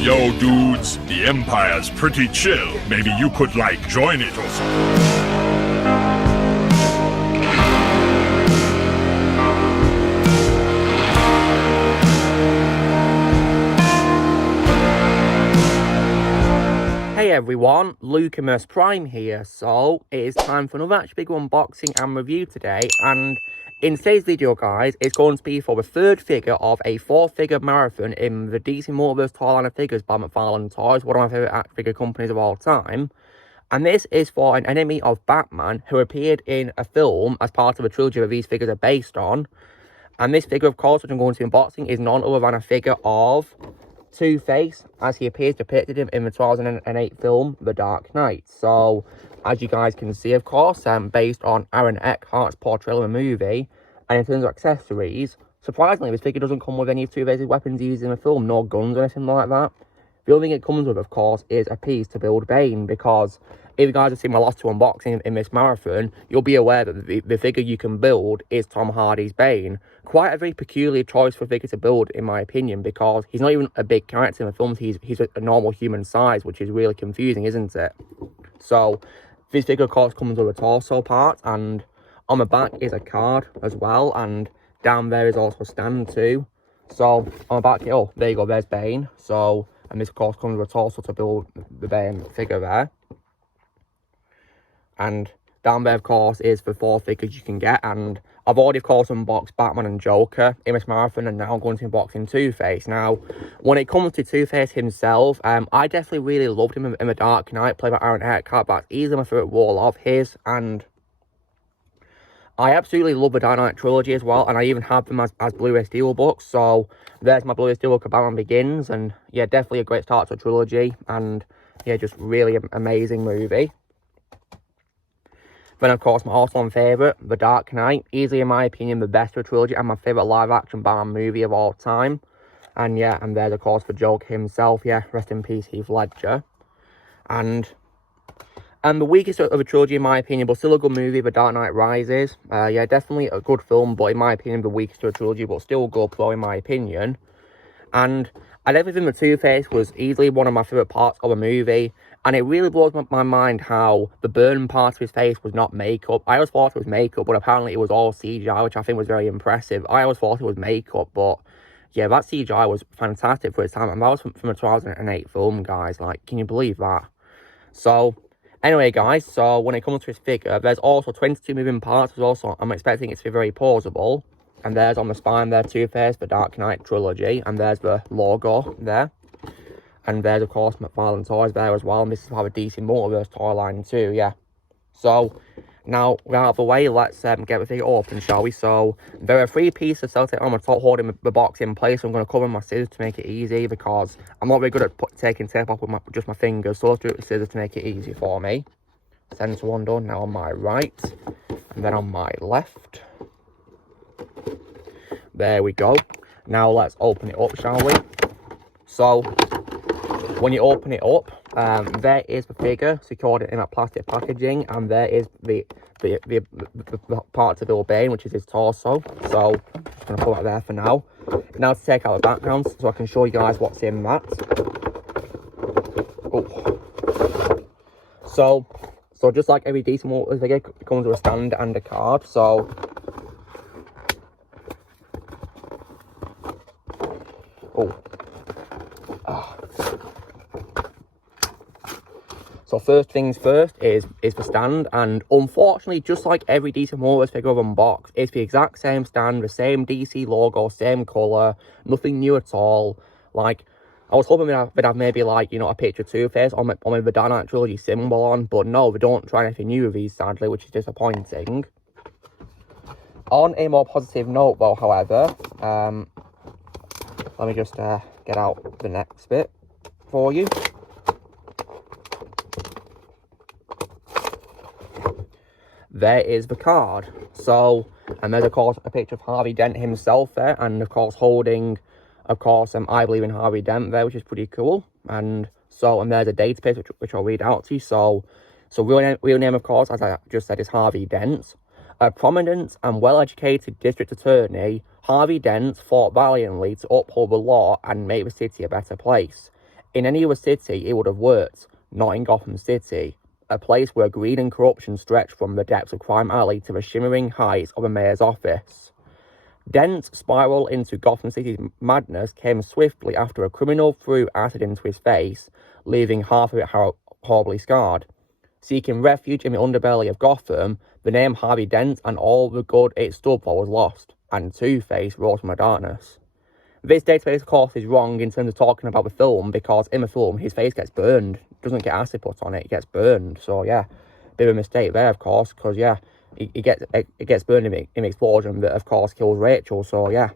Yo, dudes, the Empire's pretty chill. Maybe you could, like, join it or something. Hey everyone, Multiverse Prime here. So, it is time for another actually big unboxing and review today. And in today's video, guys, it's going to be for the third figure of a 4-figure marathon in the DC Multiverse toy line of figures by McFarlane Toys, one of my favourite action figure companies of all time. And this is for an enemy of Batman who appeared in a film as part of a trilogy that these figures are based on. And this figure, of course, which I'm going to be unboxing, is none other than a figure of Two-Face, as he appears depicted him in the 2008 film The Dark Knight. So, as you guys can see, of course, based on Aaron Eckhart's portrayal in the movie, and in terms of accessories, surprisingly, this figure doesn't come with any of Two-Face's weapons used in the film, no guns or anything like that. The only thing it comes with, of course, is a piece to build Bane, because if you guys have seen my last two unboxings in this marathon, you'll be aware that the figure you can build is Tom Hardy's Bane. Quite a very peculiar choice for a figure to build, in my opinion, because he's not even a big character in the films. He's a normal human size, which is really confusing, isn't it? So, this figure, of course, comes with a torso part, and on the back is a card as well, and down there is also a stand too. So, on the back, oh, there you go, there's Bane. So, and this, of course, comes with a torso to build the Bane figure there. And down there, of course, is the 4 figures you can get. And I've already, of course, unboxed Batman and Joker in this marathon, and now I'm going to be unboxing Two-Face. Now, when it comes to Two-Face himself, I definitely really loved him in The Dark Knight, played by Aaron Eckhart. That's easily my favourite role of his. And I absolutely love the Dark Knight trilogy as well, and I even have them as Blu-ray Steelbooks. So there's my Blu-ray Steelbook of Batman Begins, and yeah, definitely a great start to a trilogy, and yeah, just really amazing movie. Then, of course, my all-time favourite, The Dark Knight. Easily, in my opinion, the best of the trilogy and my favourite live-action Batman movie of all time. And yeah, and there's, of course, the Joker himself. Yeah, rest in peace, Heath Ledger. And the weakest of the trilogy, in my opinion, but still a good movie, The Dark Knight Rises. Yeah, definitely a good film, but in my opinion, the weakest of the trilogy, but still good, though, in my opinion. And I definitely think the Two-Face was easily one of my favourite parts of the movie. And it really blows my mind how the burn part of his face was not makeup. I always thought it was makeup, but apparently it was all CGI, which I think was very impressive. I always thought it was makeup, but yeah, that CGI was fantastic for its time. And that was from a 2008 film, guys. Like, can you believe that? So, anyway, guys, so when it comes to his figure, there's also 22 moving parts. Also, I'm expecting it to be very pausable. And there's on the spine there, Two-Face, the Dark Knight trilogy. And there's the logo there. And there's, of course, McFarlane Toys there as well. And this is how a DC Multiverse toy line too, yeah. So, now we're out of the way. Let's get the figure open, shall we? So, there are 3 pieces of sellotape on the top holding the box in place. So I'm going to cover my scissors to make it easy, because I'm not very good at taking tape off with just my fingers. So let's do it with scissors to make it easy for me. Center one done. Now on my right. And then on my left. There we go. Now let's open it up, shall we? So, when you open it up, there is the figure secured in that plastic packaging, and there is the part to build Bane, which is his torso. So, I'm just going to put that there for now. Now to take out the background, so I can show you guys what's in that. Oh. So just like every decent Multiverse figure, it comes with a stand and a card. So, So first things first is the stand, and unfortunately, just like every DC Multiverse figure I've unboxed, it's the exact same stand, the same DC logo, same colour, nothing new at all. Like, I was hoping they'd have maybe, like, you know, a picture of Two-Face on the Dark Knight trilogy symbol on, but no, they don't try anything new with these, sadly, which is disappointing. On a more positive note, though, however, let me just get out the next bit for you. There is the card. So, and there's, of course, a picture of Harvey Dent himself there, and, of course, holding, of course, I Believe in Harvey Dent there, which is pretty cool. And so, and there's a database, which I'll read out to you. So real name, of course, as I just said, is Harvey Dent. A prominent and well-educated district attorney, Harvey Dent fought valiantly to uphold the law and make the city a better place. In any other city, it would have worked, not in Gotham City, a place where greed and corruption stretched from the depths of Crime Alley to the shimmering heights of a mayor's office. Dent's spiral into Gotham City's madness came swiftly after a criminal threw acid into his face, leaving half of it horribly scarred. Seeking refuge in the underbelly of Gotham, the name Harvey Dent and all the good it stood for was lost, and Two-Face rose from the darkness. This database, of course, is wrong in terms of talking about the film, because in the film, his face gets burned. It doesn't get acid put on it, it gets burned. So, yeah, bit of a mistake there, of course, because, yeah, it gets burned in the explosion that, of course, kills Rachel. So, yeah.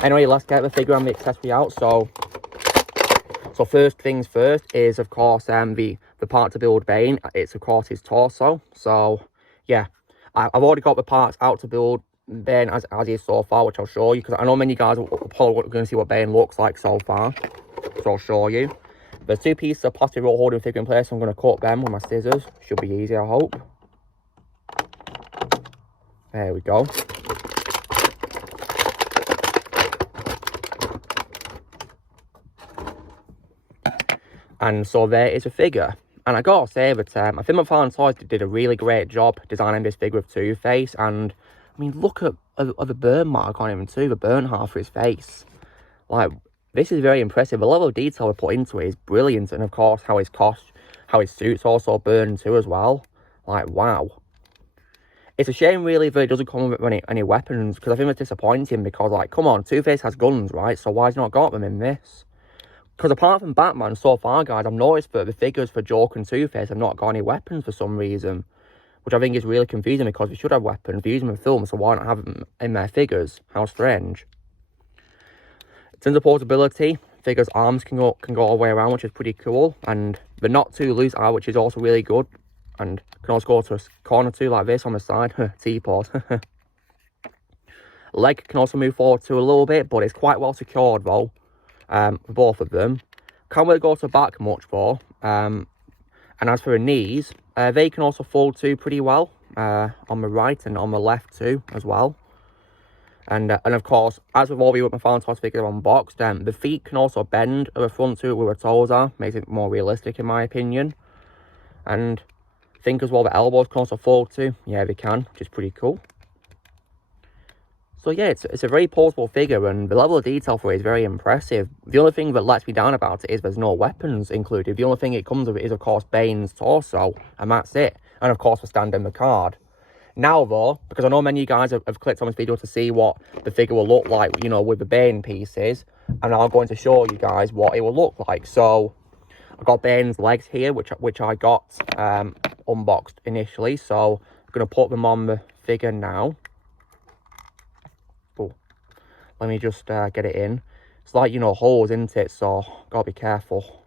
Anyway, let's get the figure and the accessory out. So first things first is, of course, the part to build Bane. It's, of course, his torso. So, yeah, I've already got the parts out to build Bane as he is so far, which I'll show you, because I know many guys are probably going to see what Bane looks like so far, so I'll show you. There's 2 pieces of plastic roll holding figure in place, so I'm going to cut them with my scissors. Should be easy, I hope. There we go. And so there is a figure. And I gotta say that I think McFarlane Toys did a really great job designing this figure of Two-Face, and I mean, look at the burn mark on him too, the burn half of his face. Like, this is very impressive. The level of detail we put into it is brilliant, and of course, how his suit's also burned too as well. Like, wow. It's a shame, really, that it doesn't come with any weapons, because I think it's disappointing, because, like, come on, Two-Face has guns, right? So why has he not got them in this? Because apart from Batman, so far, guys, I've noticed that the figures for Joker and Two-Face have not got any weapons for some reason, which I think is really confusing, because we should have weapons. We use them in films, so why not have them in their figures? How strange. In terms of portability, figures' arms can go all the way around, which is pretty cool, and they're not too loose out, which is also really good, and can also go to a corner too, like this on the side. T-pose. Leg can also move forward too a little bit, but it's quite well secured though, for both of them. Can't really go to the back much though. And as for the knees, they can also fold too pretty well, on the right and on the left too as well. And of course, as with all the McFarlane Toys figures unboxed, the feet can also bend at the front too where the toes are. Makes it more realistic in my opinion. And I think as well the elbows can also fold too. Yeah, they can, which is pretty cool. So yeah, it's a very portable figure, and the level of detail for it is very impressive. The only thing that lets me down about it is there's no weapons included. The only thing it comes with is, of course, Bane's torso, and that's it. And of course, we're standing the card. Now though, because I know many of you guys have clicked on this video to see what the figure will look like, you know, with the Bane pieces, and I'm going to show you guys what it will look like. So I've got Bane's legs here, which I got unboxed initially. So I'm going to put them on the figure now. Let me just get it in. It's like, you know, holes, isn't it? So, gotta be careful.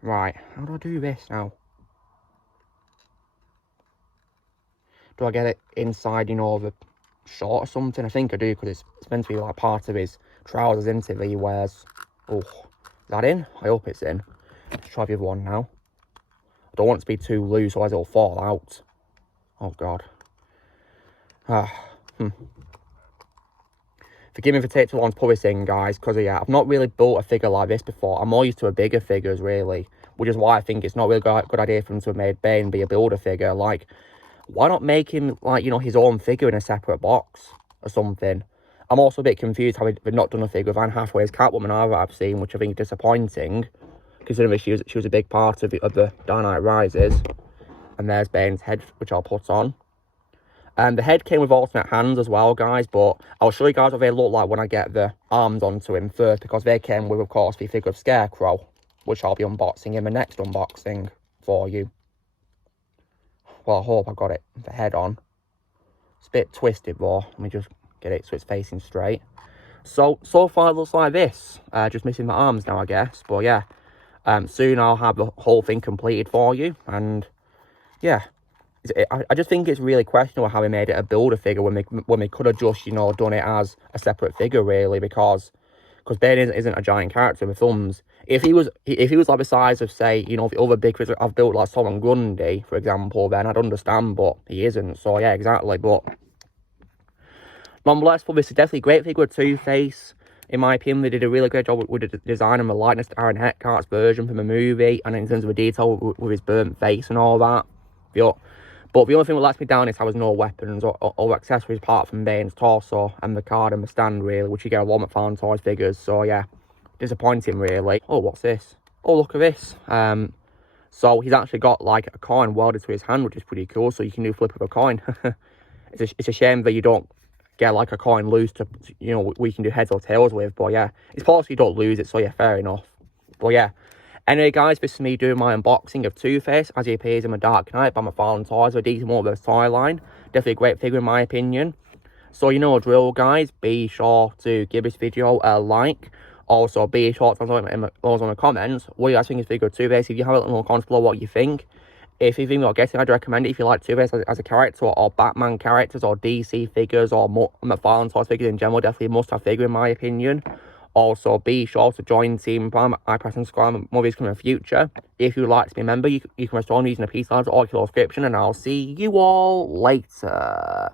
Right. How do I do this now? Do I get it inside, you know, the short or something? I think I do, because it's meant to be like part of his trousers, isn't it, that he wears. Oh, is that in? I hope it's in. Let's try the other one now. I don't want it to be too loose, otherwise it'll fall out. Oh, God. Forgive me for taking too long to put this in, guys, because, yeah, I've not really built a figure like this before. I'm more used to a bigger figures, really, which is why I think it's not really a good idea for them to have made Bane be a builder figure. Like, why not make him, like, you know, his own figure in a separate box or something? I'm also a bit confused how they've not done a figure of Anne Hathaway's Catwoman either, I've seen, which I think is disappointing, considering she was a big part of the Dark Knight Rises. And there's Bane's head, which I'll put on. And the head came with alternate hands as well, guys, but I'll show you guys what they look like when I get the arms onto him first, because they came with, of course, the figure of Scarecrow, which I'll be unboxing in the next unboxing for you. Well, I hope I got the head on. It's a bit twisted, though. Let me just get it so it's facing straight. So far it looks like this. Just missing the arms now, I guess, but yeah. Soon I'll have the whole thing completed for you, and yeah, I just think it's really questionable how we made it a builder figure when we could have just, you know, done it as a separate figure, really, because because Bane isn't a giant character in the films. If he was like the size of, say, you know, the other big figures I've built, like Solomon Grundy, for example, then I'd understand, but he isn't. So yeah, exactly. But nonetheless, but this is definitely a great figure of Two-Face. In my opinion, they did a really great job with the design and the likeness to Aaron Eckhart's version from the movie, and in terms of the detail with his burnt face and all that. But the only thing that lets me down is there was no weapons or accessories apart from Bane's torso and the card and the stand, really, which you get a lot of McFarlane Toys figures. So yeah, disappointing, really. Oh, what's this? Oh, look at this. So he's actually got like a coin welded to his hand, which is pretty cool. So you can do flip of a coin. It's a shame that you don't get like a coin loose to, you know, we can do heads or tails with. But yeah, it's possible you don't lose it. So yeah, fair enough. But yeah. Anyway, guys, this is me doing my unboxing of Two-Face as he appears in The Dark Knight by McFarlane Toys, a decent Multiverse toy line. Definitely a great figure in my opinion. So you know the drill, guys. Be sure to give this video a like. Also, be sure to comment in the comments what you guys think of this figure of Two-Face. If you have a little comment below what you think. If you think we're getting, I'd recommend it if you like Two-Face as a character, or Batman characters, or DC figures, or McFarlane Toys figures in general. Definitely a must-have figure in my opinion. Also, be sure to join Team Prime. I press and subscribe on movies coming in the future. If you'd like to be a member, you can restore using a peace ladder or your subscription, and I'll see you all later.